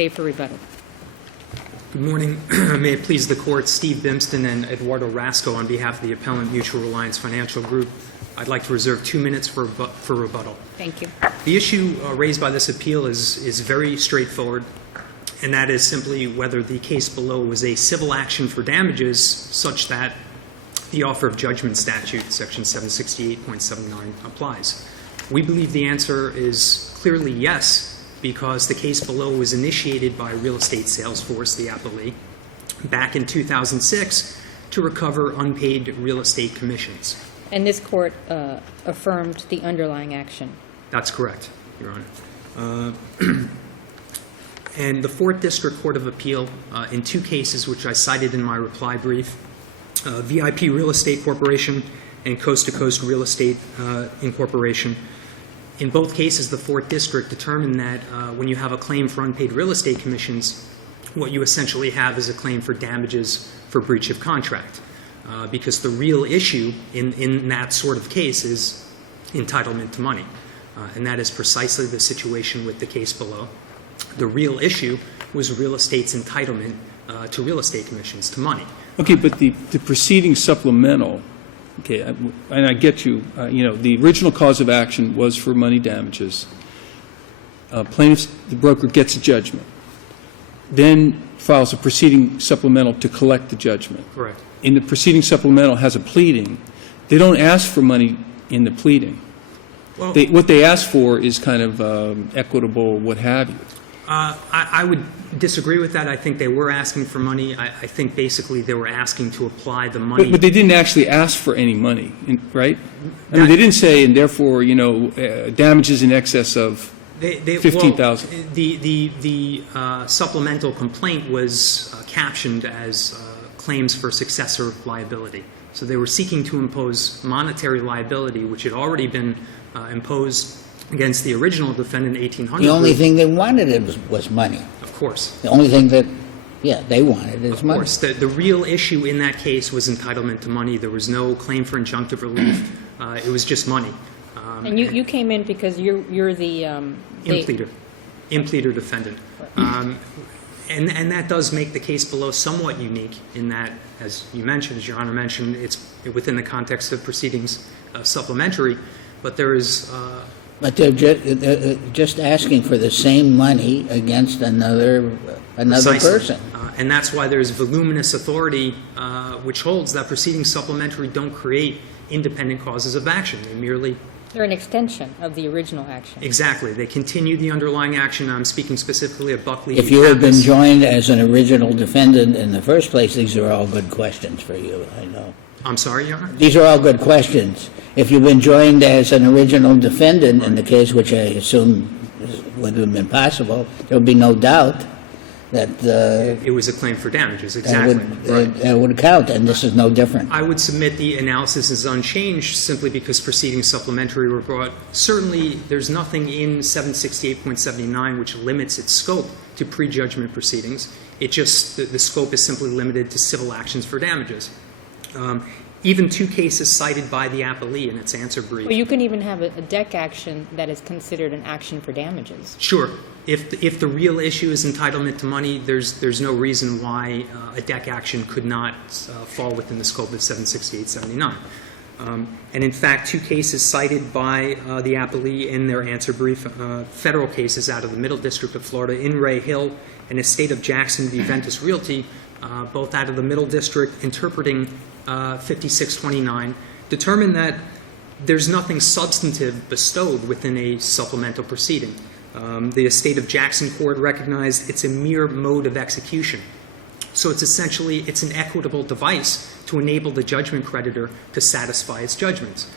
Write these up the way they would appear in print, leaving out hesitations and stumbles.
For rebuttal. Good morning. May it please the Court, Steve Bimston and Eduardo Rasco on behalf of the Appellant Mutual Reliance Financial Group. I'd like to reserve 2 minutes for rebuttal. Thank you. The issue raised by this appeal is very straightforward, and that is simply whether the case below was a civil action for damages such that the offer of judgment statute, section 768.79, applies. We believe the answer is clearly yes, because the case below was initiated by Real Estate Sales Force, the appellate, back in 2006 to recover unpaid real estate commissions. And this court affirmed the underlying action. That's correct, Your Honor. And the 4th District Court of Appeal, in 2 cases which I cited in my reply brief, VIP Real Estate Corporation and Coast to Coast Real Estate Incorporation, in both cases, the 4th District determined that when you have a claim for unpaid real estate commissions, what you essentially have is a claim for damages for breach of contract, because the real issue in that sort of case is entitlement to money, and that is precisely the situation with the case below. The real issue was real estate's entitlement to real estate commissions, to money. Okay, but the preceding supplemental, okay, and I get you, the original cause of action was for money damages. Plaintiffs, the broker gets a judgment, then files a preceding supplemental to collect the judgment. Correct. In the preceding supplemental has a pleading. They don't ask for money in the pleading. Well, what they ask for is kind of equitable, what have you. I would disagree with that. I think they were asking for money. I think basically they were asking to apply the money. But they didn't actually ask for any money, right? I mean, they didn't say, and therefore, damages in excess of $15,000. Well, the supplemental complaint was captioned as claims for successor liability. So they were seeking to impose monetary liability, which had already been imposed against the original defendant, 1800. The only thing they wanted was money. Of course. The only thing that, they wanted is money. Of course. The real issue in that case was entitlement to money. There was no claim for injunctive relief. It was just money. And you came in because you're the impleader defendant. And that does make the case below somewhat unique in that, as you mentioned, as Your Honor mentioned, it's within the context of proceedings supplementary, but there is... But they're just asking for the same money against another person. And that's why there's voluminous authority which holds that proceedings supplementary don't create independent causes of action. They're an extension of the original action. Exactly. They continue the underlying action. I'm speaking specifically of Buckley. If you had been joined as an original defendant in the first place, these are all good questions for you, I know. I'm sorry, Your Honor? These are all good questions. If you've been joined as an original defendant in the case, which I assume would have been possible, there would be no doubt that it was a claim for damages. Exactly. That would count, and this is no different. I would submit the analysis is unchanged simply because proceedings supplementary were brought. Certainly, there's nothing in 768.79 which limits its scope to prejudgment proceedings. It just, the scope is simply limited to civil actions for damages. Even 2 cases cited by the appellee in its answer brief. Well, you can even have a DEC action that is considered an action for damages. Sure. If the real issue is entitlement to money, there's no reason why a DEC action could not fall within the scope of 768.79. And in fact, 2 cases cited by the appellee in their answer brief, federal cases out of the Middle District of Florida, in Ray Hill and Estate of Jackson v. Ventus Realty, both out of the Middle District, interpreting 5629, determined that there's nothing substantive bestowed within a supplemental proceeding. The Estate of Jackson court recognized it's a mere mode of execution. So it's essentially, it's an equitable device to enable the judgment creditor to satisfy its judgments.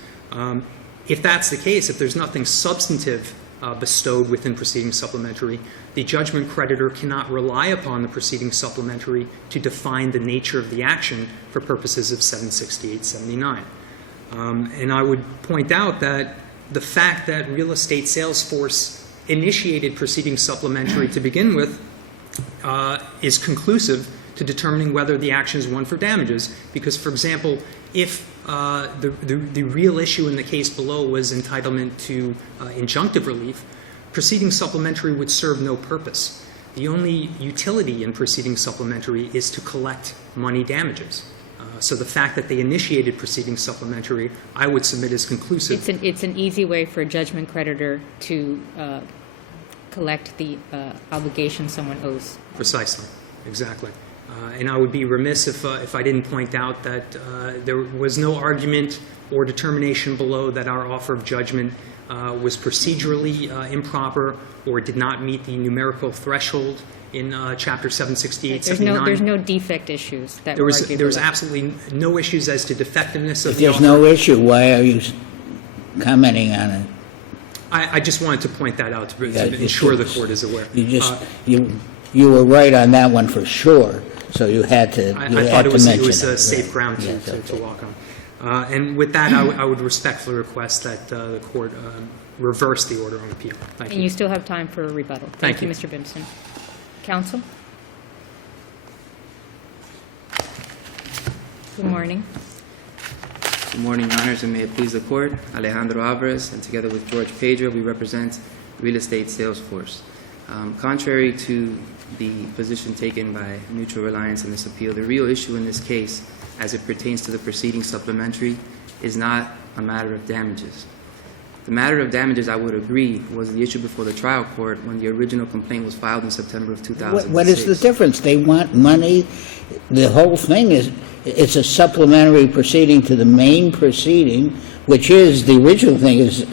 If that's the case, if there's nothing substantive bestowed within proceeding supplementary, the judgment creditor cannot rely upon the proceeding supplementary to define the nature of the action for purposes of 768.79. And I would point out that the fact that Real Estate Sales Force initiated proceeding supplementary to begin with is conclusive to determining whether the action is one for damages, because, for example, if the real issue in the case below was entitlement to injunctive relief, proceeding supplementary would serve no purpose. The only utility in proceeding supplementary is to collect money damages. So the fact that they initiated proceeding supplementary, I would submit as conclusive. It's an easy way for a judgment creditor to collect the obligation someone owes. Precisely, exactly. And I would be remiss if I didn't point out that there was no argument or determination below that our offer of judgment was procedurally improper or did not meet the numerical threshold in Chapter 76879. There's no defect issues that There were argued. was below. absolutely no issues as to defectiveness of If the there's offer. no issue, why are you commenting on it? I just wanted to point that out to Yeah, ensure the court is aware. You were right on that one for sure, so you had to I mention it. thought it was a Right. safe ground Yes, to okay. walk on. And with that, I would respectfully request that the court reverse the order on appeal. Thank And you. you still have time for a rebuttal. Thank you. Mr. Bimson. Counsel? Good morning. Good morning, Your Honors, and may it please the Court. Alejandro Alvarez, and together with George Pedro, we represent Real Estate Sales Force. Contrary to the position taken by Mutual Reliance in this appeal, the real issue in this case, as it pertains to the proceeding supplementary, is not a matter of damages. The matter of damages, I would agree, was the issue before the trial court when the original complaint was filed in September of 2006. What is the difference? They want money. The whole thing is, it's a supplementary proceeding to the main proceeding, which is, the original thing is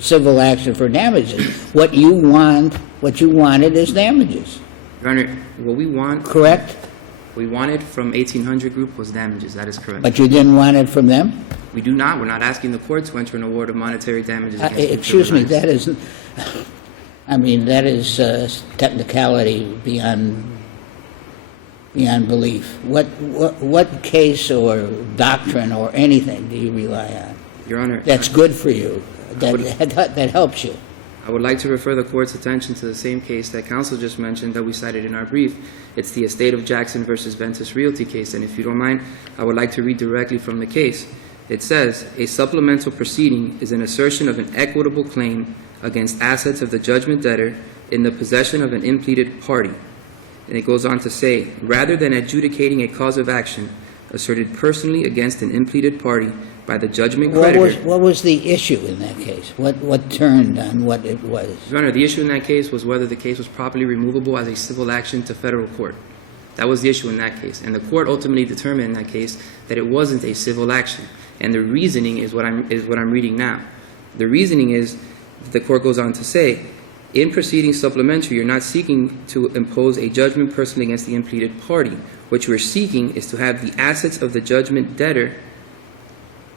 civil action for damages. What you wanted is damages, Your Honor, what we wanted from 1800 Group was damages. That is correct. but you didn't want it from them? We do not. We're not asking the court to enter an award of monetary damages against Mutual Excuse me, Reliance. that is technicality beyond belief. What case or doctrine or anything do you rely on Your Honor, that's good for you, that helps you? I would like to refer the court's attention to the same case that counsel just mentioned that we cited in our brief. It's the Estate of Jackson versus Ventus Realty case, and if you don't mind, I would like to read directly from the case. It says, a supplemental proceeding is an assertion of an equitable claim against assets of the judgment debtor in the possession of an impleaded party. And it goes on to say, rather than adjudicating a cause of action asserted personally against an impleaded party by the judgment creditor. What was the issue in that case? What turned on what it was? Your Honor, the issue in that case was whether the case was properly removable as a civil action to federal court. That was the issue in that case. And the court ultimately determined in that case that it wasn't a civil action. And the reasoning is what I'm reading now. The reasoning is, the court goes on to say, in proceeding supplementary, you're not seeking to impose a judgment personally against the impleaded party. What you are seeking is to have the assets of the judgment debtor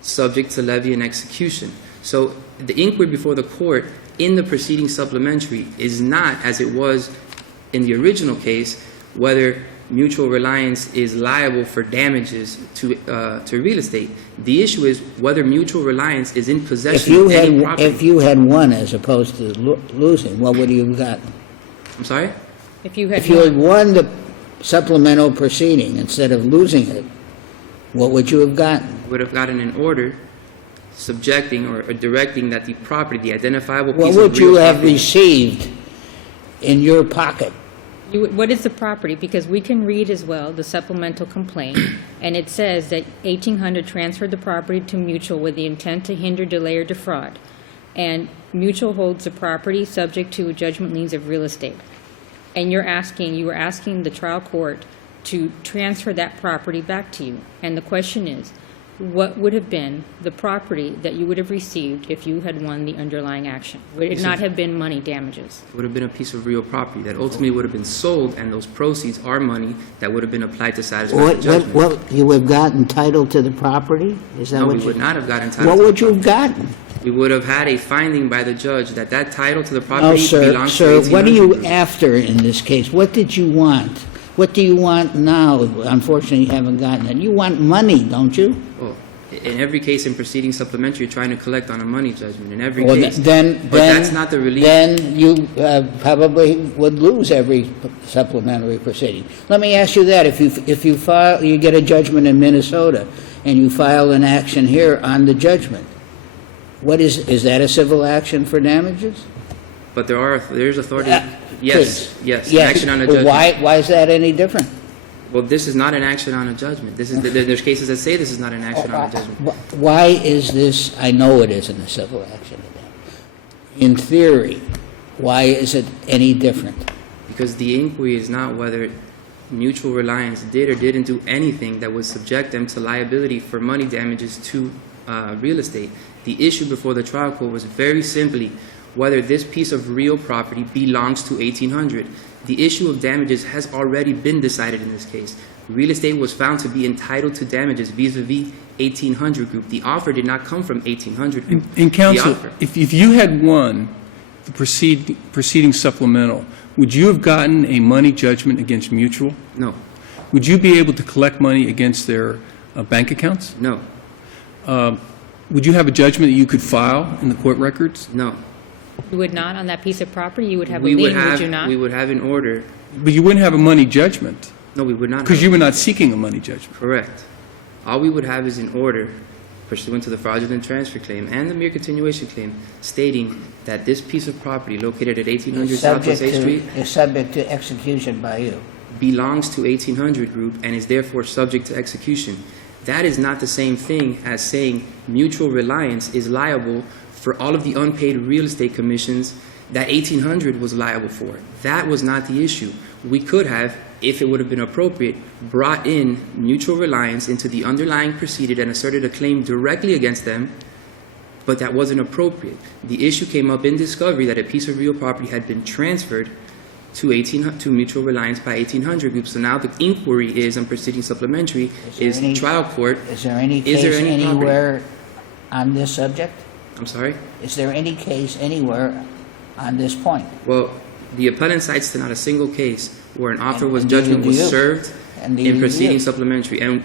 subject to levy and execution. So the inquiry before the court in the proceeding supplementary is not, as it was in the original case, whether Mutual Reliance is liable for damages to real estate. The issue is whether Mutual Reliance is in possession of any property. If you had won as opposed to losing, what would you have gotten? I'm sorry? If you had If you had won the supplemental proceeding instead of losing it, what would you have gotten? Would have gotten an order subjecting or directing that the property, the identifiable piece What of would you real have property. received in your pocket? What is the property? Because we can read as well the supplemental complaint, and it says that 1800 transferred the property to Mutual with the intent to hinder, delay, or defraud. And Mutual holds the property subject to judgment liens of real estate. And you were asking the trial court to transfer that property back to you. And the question is, what would have been the property that you would have received if you had won the underlying action? Would it not have been money damages? It would have been a piece of real property that ultimately would have been sold, and those proceeds are money that would have been applied to satisfy the judgment. What you would have gotten title to the property? Is that No, what we you? would not have gotten title What to the would you have property. gotten? We would have had a finding by the judge that that title to the No, property sir, belongs to sir, what are 1800 you Group. after in this case? What did you want? What do you want now? Unfortunately, you haven't gotten it. You want money, don't you? Well, in every case in proceeding supplementary, you're trying to collect on a money judgment. In every Well, case. then, But that's not the relief. Then you probably would lose every supplementary proceeding. Let me ask you that: if you file, you get a judgment in Minnesota, and you file an action here on the judgment, what is that a civil action for damages? But there's authority, Please. yes, Yes, action on a but judgment. why is that any different? Well, this is not an action on a judgment. There's cases that say this is not an action on a judgment. Why is this, I know it isn't a civil action. In theory, why is it any different? Because the inquiry is not whether mutual reliance did or didn't do anything that would subject them to liability for money damages to real estate. The issue before the trial court was very simply whether this piece of real property belongs to 1800. The issue of damages has already been decided in this case. Real estate was found to be entitled to damages vis-a-vis 1800 group. The offer did not come from 1800 group. In counsel, The offer- if you had won the proceeding supplemental, would you have gotten a money judgment against Mutual? No, Would you be able to collect money against their bank accounts? no, Would you have a judgment that you could file in the court records? no. You would not on that piece of property? You would have a We would lien, would have, you not? we would have an order. But you wouldn't have a money judgment, No, we would not. because have- you were not seeking a money judgment. Correct. All we would have is an order pursuant to the fraudulent transfer claim and the mere continuation claim stating that this piece of property located at 1800 Southwest 8th Street Is subject to execution by you. belongs to 1800 group and is therefore subject to execution. That is not the same thing as saying mutual reliance is liable for all of the unpaid real estate commissions that 1800 was liable for. That was not the issue. We could have, if it would have been appropriate, brought in mutual reliance into the underlying proceeding and asserted a claim directly against them, but that wasn't appropriate. The issue came up in discovery that a piece of real property had been transferred to mutual reliance by 1800 group. So now the inquiry is on proceeding supplementary Is there any- trial court. Is there any Is there case any property? anywhere on this subject? I'm sorry? Is there any case anywhere on this point? Well, the appellant cites to not a single case where an offer was And neither judgment do was you. served And neither in do proceeding you. supplementary. And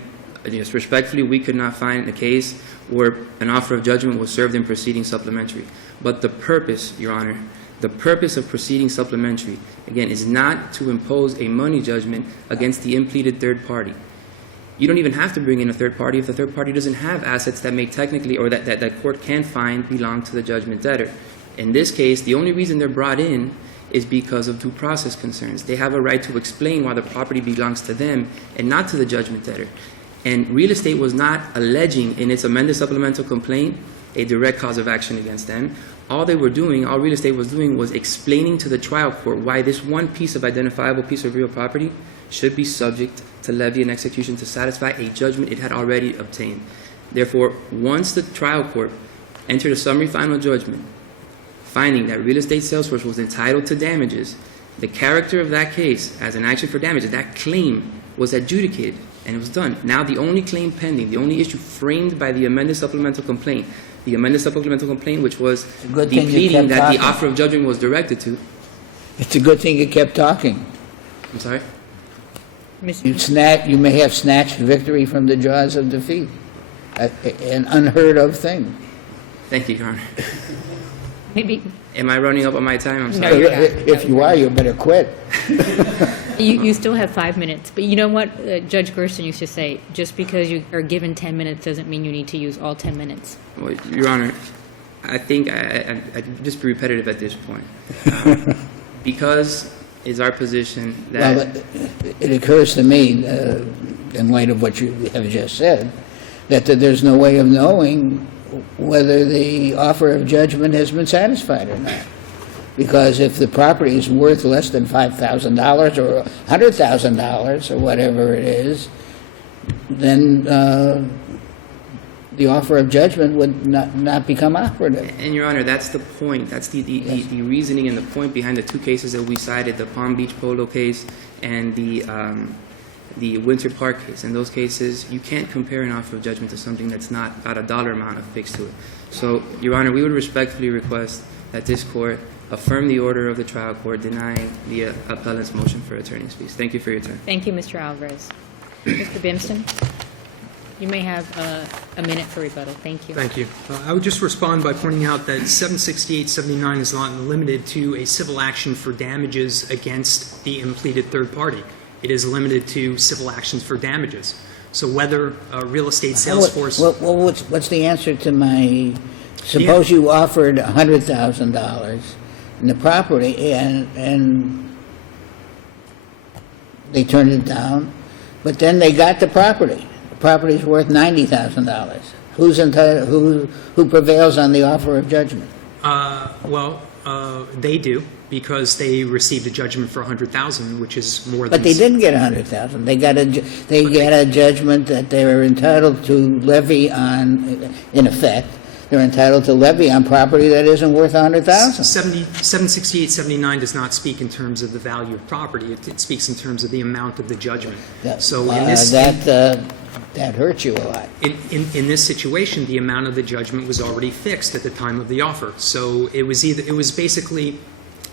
just respectfully, we could not find a case where an offer of judgment was served in proceeding supplementary. But the purpose, Your Honor, the purpose of proceeding supplementary, again, is not to impose a money judgment against the impleaded third party. You don't even have to bring in a third party if the third party doesn't have assets that may technically, or that court can find belong to the judgment debtor. In this case, the only reason they're brought in is because of due process concerns. They have a right to explain why the property belongs to them and not to the judgment debtor. And real estate was not alleging in its amended supplemental complaint a direct cause of action against them. All they were doing, all real estate was doing, was explaining to the trial court why this one piece of identifiable piece of real property should be subject to levy and execution to satisfy a judgment it had already obtained. Therefore, once the trial court entered a summary final judgment, finding that real estate sales force was entitled to damages, the character of that case as an action for damages, that claim was adjudicated and it was done. Now the only claim pending, the only issue framed by the amended supplemental complaint, which was a the good thing you pleading kept that the talking. offer of judgment was directed to. It's a good thing you kept talking. I'm sorry? Miss- You may have snatched victory from the jaws of defeat. An unheard of thing. Thank you, Your Honor. Maybe, Am I running up on my time? I'm No, sorry. you're not. If you are, you better quit. you still have 5 minutes, but you know what Judge Gerson used to say, just because you are given 10 minutes doesn't mean you need to use all 10 minutes. Well, Your Honor, I think I'd just be repetitive at this point. Because it's our position Well, that, it occurs to me, in light of what you have just said, that there's no way of knowing whether the offer of judgment has been satisfied or not. Because if the property is worth less than $5,000 or $100,000 or whatever it is, then the offer of judgment would not become operative. and Your Honor, that's the point. That's the reasoning and the point behind the two cases that we cited, the Palm Beach Polo case and the Winter Park case. In those cases, you can't compare an offer of judgment to something that's not got a dollar amount affixed to it. So, Your Honor, we would respectfully request that this court affirm the order of the trial court denying the appellant's motion for attorney's fees. Thank you for your time. Thank you, Mr. Alvarez. Mr. Bimston, you may have a minute for rebuttal. Thank you. Thank you. I would just respond by pointing out that 76879 is not limited to a civil action for damages against the impleaded third party. It is limited to civil actions for damages. So whether a real estate sales force... Well, what's the answer to my, suppose you offered $100,000 in the property, and they turned it down, but then they got the property. The property's worth $90,000. Who's entitled, who prevails on the offer of judgment? They do, because they received a judgment for $100,000, which is more than... But they didn't get $100,000. They got a judgment that they were entitled to levy on, in effect, they're entitled to levy on property that isn't worth $100,000. 76879 does not speak in terms of the value of property. It speaks in terms of the amount of the judgment. So in this... That hurts you a lot. In this situation, the amount of the judgment was already fixed at the time of the offer. So it was basically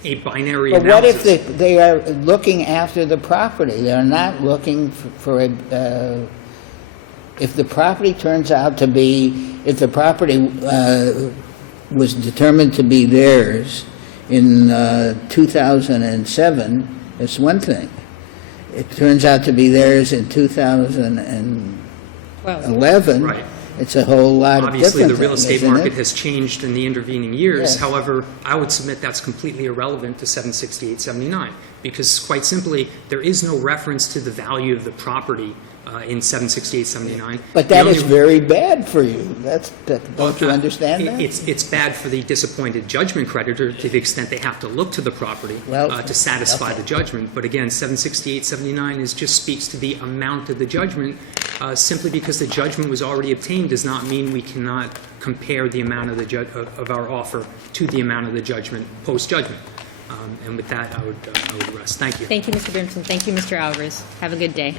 a binary But analysis. what if they are looking after the property? They're not looking for a, if the property turns out to be, if the property was determined to be theirs in 2007, it's one thing. It turns out to be theirs in 2011. Right. It's a whole lot of different Obviously, the real thing, estate isn't market it? has changed in the intervening years. Yes. However, I would submit that's completely irrelevant to 76879, because quite simply, there is no reference to the value of the property in 76879. But that is very bad for you. Don't you understand that? It's bad for the disappointed judgment creditor to the extent they have to look to the property to satisfy the judgment. But again, 76879 just speaks to the amount of the judgment. Simply because the judgment was already obtained does not mean we cannot compare the amount of of our offer to the amount of the judgment post-judgment. And with that, I would rest. Thank you. Thank you, Mr. Brimson. Thank you, Mr. Alvarez. Have a good day.